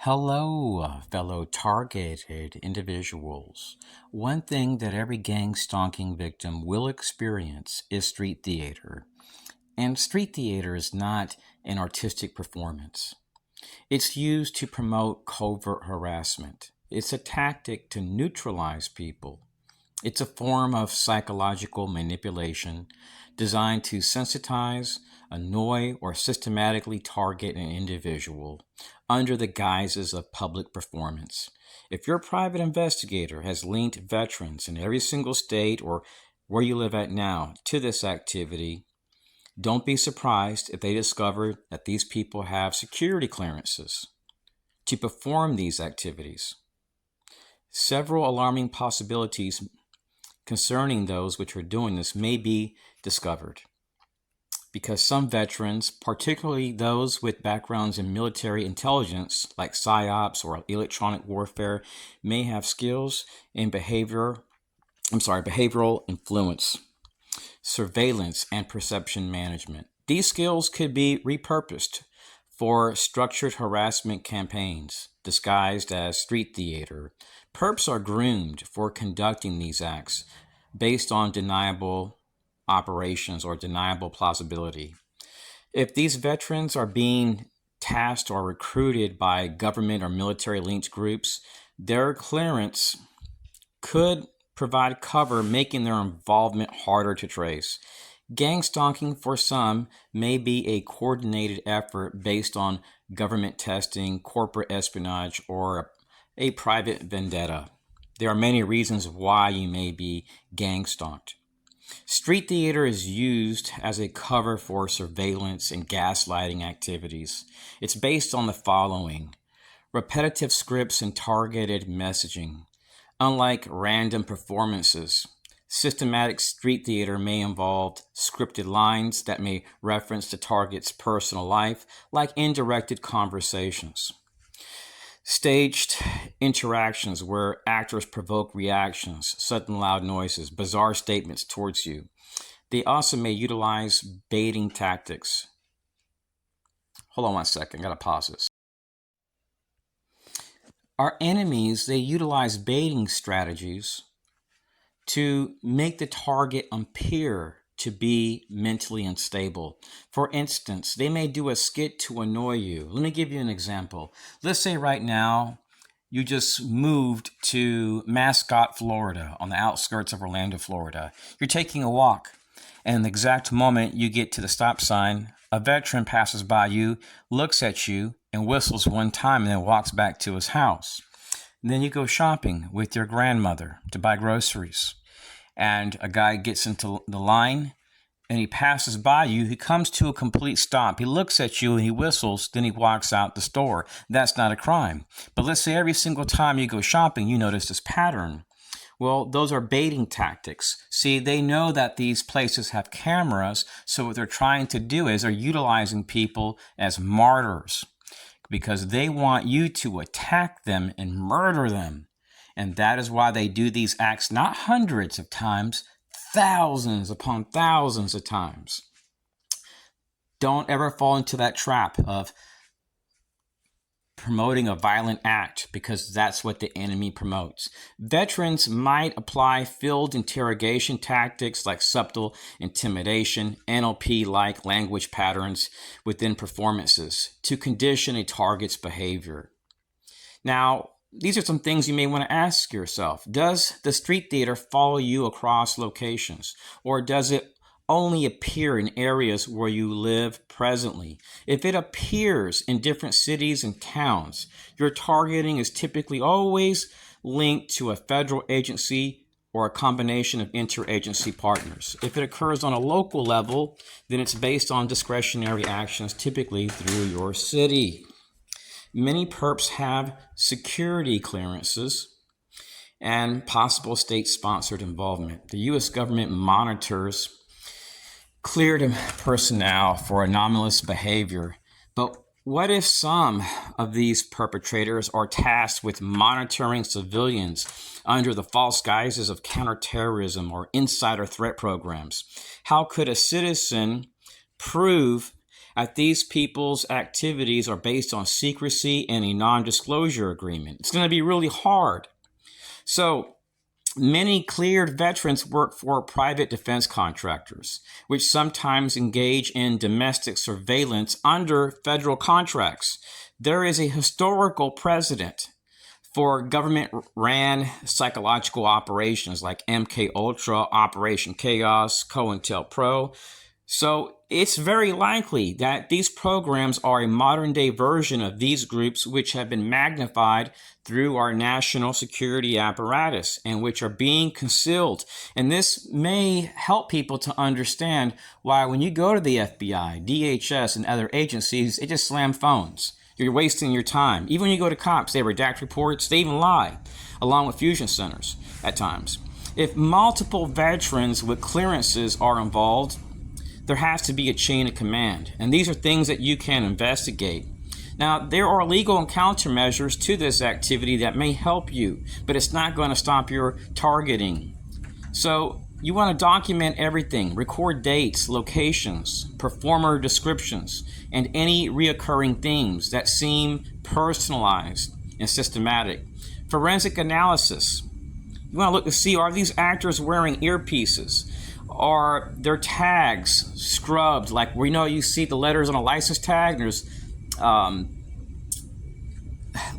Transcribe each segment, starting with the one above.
Hello, fellow targeted individuals. One thing that every gang stalking victim will experience is street theater. And street theater is not an artistic performance. It's used to promote covert harassment. It's a tactic to neutralize people. It's a form of psychological manipulation designed to sensitize, annoy, or systematically target an individual under the guises of public performance. If your private investigator has linked veterans in every single state or where you live at now to this activity, don't be surprised if they discover that these people have security clearances to perform these activities. Several alarming possibilities concerning those which are doing this may be discovered because some veterans, particularly those with backgrounds in military intelligence like PSYOPs or electronic warfare, may have skills in behavioral influence, surveillance, and perception management. These skills could be repurposed for structured harassment campaigns disguised as street theater. Perps are groomed for conducting these acts based on deniable operations or deniable plausibility. If these veterans are being tasked or recruited by government or military linked groups, their clearance could provide cover, making their involvement harder to trace. Gang stalking for some may be a coordinated effort based on government testing, corporate espionage, or a private vendetta. There are many reasons why you may be gang stalked. Street theater is used as a cover for surveillance and gaslighting activities. It's based on the following: repetitive scripts and targeted messaging. Unlike random performances, systematic street theater may involve scripted lines that may reference the target's personal life, like indirected conversations. Staged interactions where actors provoke reactions, sudden loud noises, bizarre statements towards you. They also may utilize baiting tactics. Hold on one second, I gotta pause this. Our enemies, they utilize baiting strategies to make the target appear to be mentally unstable. For instance, they may do a skit to annoy you. Let me give you an example. Let's say right now you just moved to Mascot, Florida, on the outskirts of Orlando, Florida. You're taking a walk, and the exact moment you get to the stop sign, a veteran passes by you, looks at you, and whistles one time and then walks back to his house. And then you go shopping with your grandmother to buy groceries. And a guy gets into the line and he passes by you. He comes to a complete stop. He looks at you and he whistles. Then he walks out the store. That's not a crime. But let's say every single time you go shopping, you notice this pattern. Well, those are baiting tactics. See, they know that these places have cameras. So what they're trying to do is they're utilizing people as martyrs because they want you to attack them and murder them. And that is why they do these acts not hundreds of times, thousands upon thousands of times. Don't ever fall into that trap of promoting a violent act because that's what the enemy promotes. Veterans might apply field interrogation tactics like subtle intimidation, NLP-like language patterns within performances to condition a target's behavior. Now, these are some things you may want to ask yourself. Does the street theater follow you across locations, or does it only appear in areas where you live presently? If it appears in different cities and towns, your targeting is typically always linked to a federal agency or a combination of interagency partners. If it occurs on a local level, then it's based on discretionary actions, typically through your city. Many perps have security clearances and possible state-sponsored involvement. The U.S. government monitors cleared personnel for anomalous behavior. But what if some of these perpetrators are tasked with monitoring civilians under the false guises of counterterrorism or insider threat programs? How could a citizen prove these people's activities are based on secrecy and a non-disclosure agreement. It's going to be really hard. So many cleared veterans work for private defense contractors, which sometimes engage in domestic surveillance under federal contracts. There is a historical precedent for government-ran psychological operations like MK Ultra, Operation Chaos, COINTELPRO. So it's very likely that these programs are a modern-day version of these groups, which have been magnified through our national security apparatus and which are being concealed. And this may help people to understand why when you go to the FBI, DHS, and other agencies, they just slam phones. You're wasting your time. Even when you go to cops, they redact reports, they even lie, along with fusion centers at times. If multiple veterans with clearances are involved, there has to be a chain of command. And these are things that you can investigate. Now, there are legal and countermeasures to this activity that may help you, but it's not going to stop your targeting. So you want to document everything, record dates, locations, performer descriptions, and any reoccurring themes that seem personalized and systematic. Forensic analysis. You want to look to see, are these actors wearing earpieces? Are their tags scrubbed? Like, we know you see the letters on a license tag, there's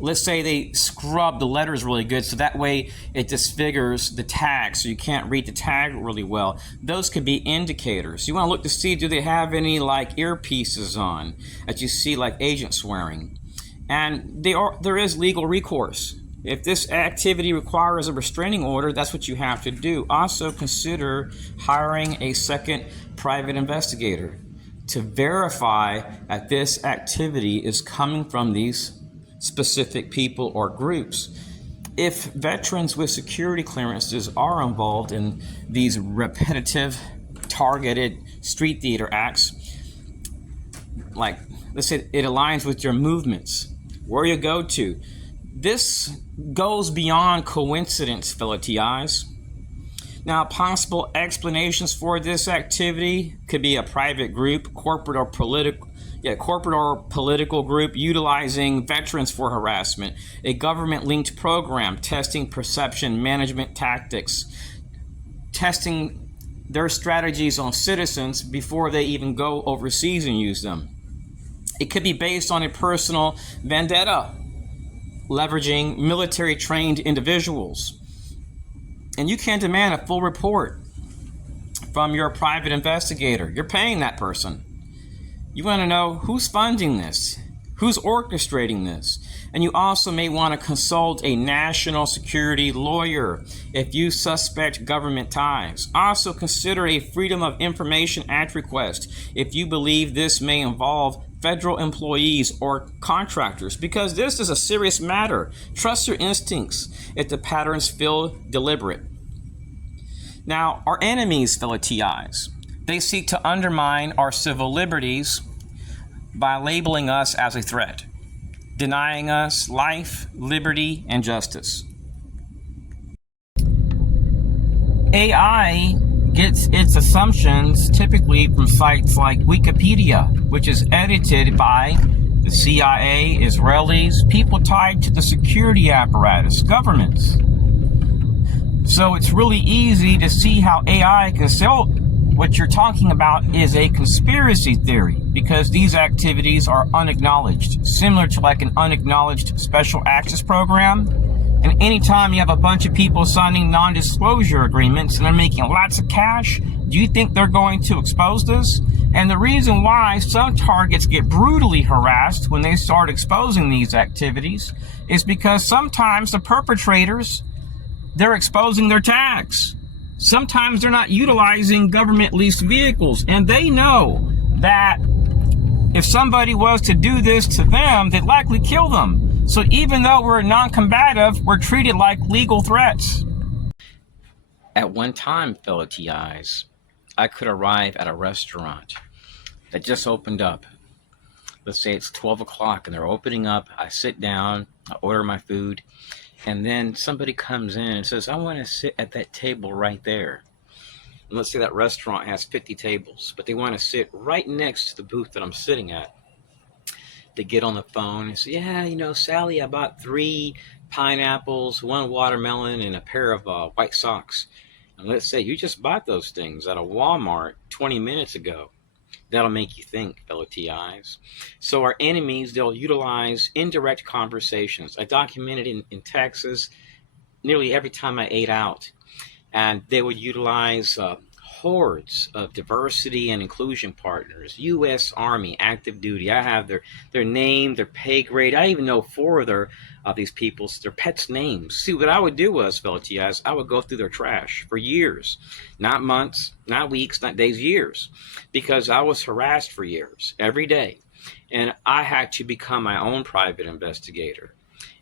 let's say they scrub the letters really good so that way it disfigures the tag so you can't read the tag really well. Those could be indicators. You want to look to see, do they have any like earpieces on that you see like agents wearing? And there is legal recourse. If this activity requires a restraining order, that's what you have to do. Also consider hiring a second private investigator to verify that this activity is coming from these specific people or groups. If veterans with security clearances are involved in these repetitive, targeted street theater acts, like let's say it aligns with your movements, where you go to, this goes beyond coincidence, fellow TIs. Now, possible explanations for this activity could be a private group, corporate or political group utilizing veterans for harassment, a government-linked program testing perception management tactics, testing their strategies on citizens before they even go overseas and use them. It could be based on a personal vendetta, leveraging military-trained individuals. And you can demand a full report from your private investigator. You're paying that person. You want to know who's funding this, who's orchestrating this. And you also may want to consult a national security lawyer if you suspect government ties. Also consider a Freedom of Information Act request if you believe this may involve federal employees or contractors, because this is a serious matter. Trust your instincts if the patterns feel deliberate. Now, our enemies, fellow TIs, they seek to undermine our civil liberties by labeling us as a threat, denying us life, liberty, and justice. AI gets its assumptions typically from sites like Wikipedia, which is edited by the CIA, Israelis, people tied to the security apparatus, governments. So it's really easy to see how AI can say, oh, what you're talking about is a conspiracy theory, because these activities are unacknowledged, similar to like an unacknowledged special access program. And anytime you have a bunch of people signing non-disclosure agreements and they're making lots of cash, do you think they're going to expose this? And the reason why some targets get brutally harassed when they start exposing these activities is because sometimes the perpetrators, they're exposing their tags. Sometimes they're not utilizing government leased vehicles, and they know that if somebody was to do this to them, they'd likely kill them. So even though we're non-combative, we're treated like legal threats. At one time, fellow TIs, I could arrive at a restaurant that just opened up. Let's say it's 12 o'clock and they're opening up. I sit down, I order my food, and then somebody comes in and says, I want to sit at that table right there. And let's say that restaurant has 50 tables, but they want to sit right next to the booth that I'm sitting at. They get on the phone and say, yeah, Sally, I bought 3 pineapples, 1 watermelon, and a pair of white socks. And let's say you just bought those things at a Walmart 20 minutes ago. That'll make you think, fellow TIs. So our enemies, they'll utilize indirect conversations. I documented in Texas nearly every time I ate out. And they would utilize hordes of diversity and inclusion partners. U.S. Army, active duty. I have their name, their pay grade. I even know 4 of these people's, their pets' names. See, what I would do was, fellow TIs, I would go through their trash for years. Not months, not weeks, not days, years. Because I was harassed for years, every day. And I had to become my own private investigator.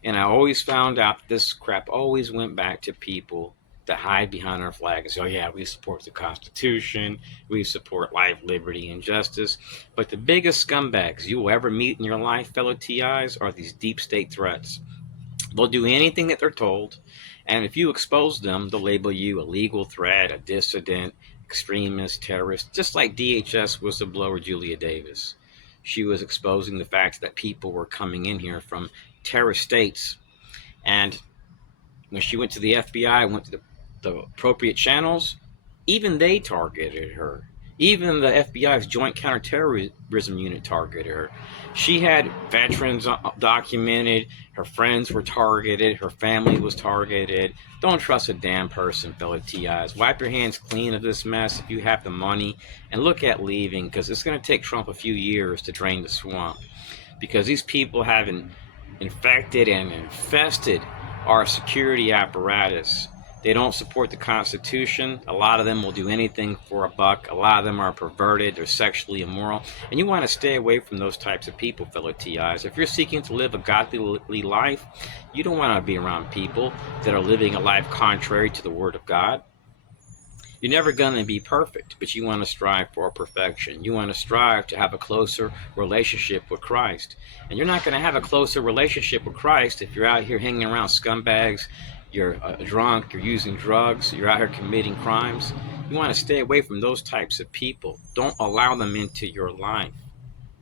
And I always found out this crap always went back to people that hide behind our flag and say, oh yeah, we support the Constitution, we support life, liberty, and justice. But the biggest scumbags you will ever meet in your life, fellow TIs, are these deep state threats. They'll do anything that they're told, and if you expose them, they'll label you a legal threat, a dissident, extremist, terrorist, just like DHS whistleblower Julia Davis. She was exposing the fact that people were coming in here from terrorist states, and when she went to the FBI, went to the appropriate channels, even they targeted her. Even the FBI's Joint Counterterrorism Unit targeted her. She had veterans documented. Her friends were targeted. Her family was targeted. Don't trust a damn person, fellow TIs. Wipe your hands clean of this mess if you have the money, and look at leaving, because it's going to take Trump a few years to drain the swamp. Because these people have infected and infested our security apparatus. They don't support the Constitution. A lot of them will do anything for a buck. A lot of them are perverted. They're sexually immoral. And you want to stay away from those types of people, fellow TIs. If you're seeking to live a godly life, you don't want to be around people that are living a life contrary to the Word of God. You're never going to be perfect, but you want to strive for perfection. You want to strive to have a closer relationship with Christ. And you're not going to have a closer relationship with Christ if you're out here hanging around scumbags, you're drunk, you're using drugs, you're out here committing crimes. You want to stay away from those types of people. Don't allow them into your life.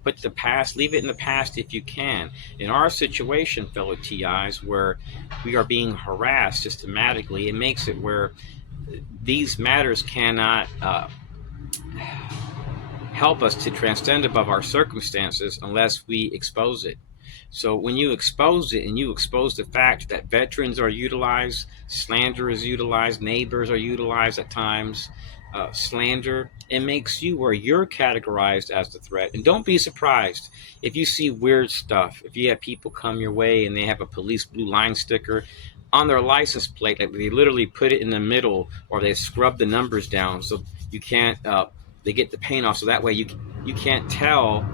Put the past, leave it in the past if you can. In our situation, fellow TIs, where we are being harassed systematically, it makes it where these matters cannot help us to transcend above our circumstances unless we expose it. So when you expose it and you expose the fact that veterans are utilized, slander is utilized, neighbors are utilized at times, slander, it makes you where you're categorized as the threat. And don't be surprised if you see weird stuff. If you have people come your way and they have a police blue line sticker on their license plate, like they literally put it in the middle, or they scrub the numbers down so you can't, they get the paint off so that way you can't tell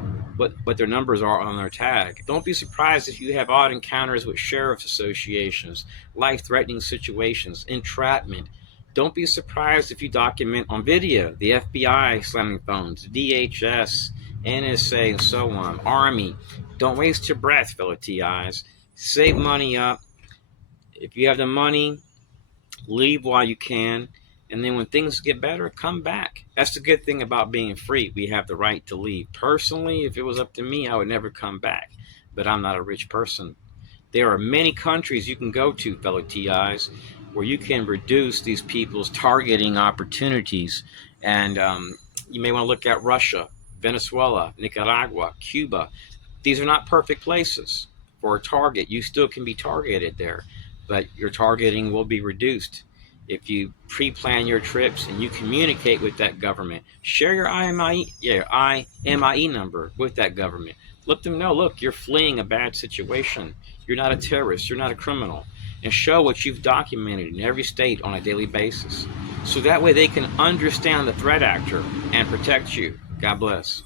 what their numbers are on their tag. Don't be surprised if you have odd encounters with sheriff's associations, life-threatening situations, entrapment. Don't be surprised if you document on video the FBI slamming phones, DHS, NSA, and so on, Army. Don't waste your breath, fellow TIs. Save money up. If you have the money, leave while you can. And then when things get better, come back. That's the good thing about being free. We have the right to leave. Personally, if it was up to me, I would never come back. But I'm not a rich person. There are many countries you can go to, fellow TIs, where you can reduce these people's targeting opportunities. And you may want to look at Russia, Venezuela, Nicaragua, Cuba. These are not perfect places for a target. You still can be targeted there, but your targeting will be reduced. If you pre-plan your trips and you communicate with that government, share your IMEI number with that government. Let them know, look, you're fleeing a bad situation. You're not a terrorist. You're not a criminal. And show what you've documented in every state on a daily basis. So that way they can understand the threat actor and protect you. God bless.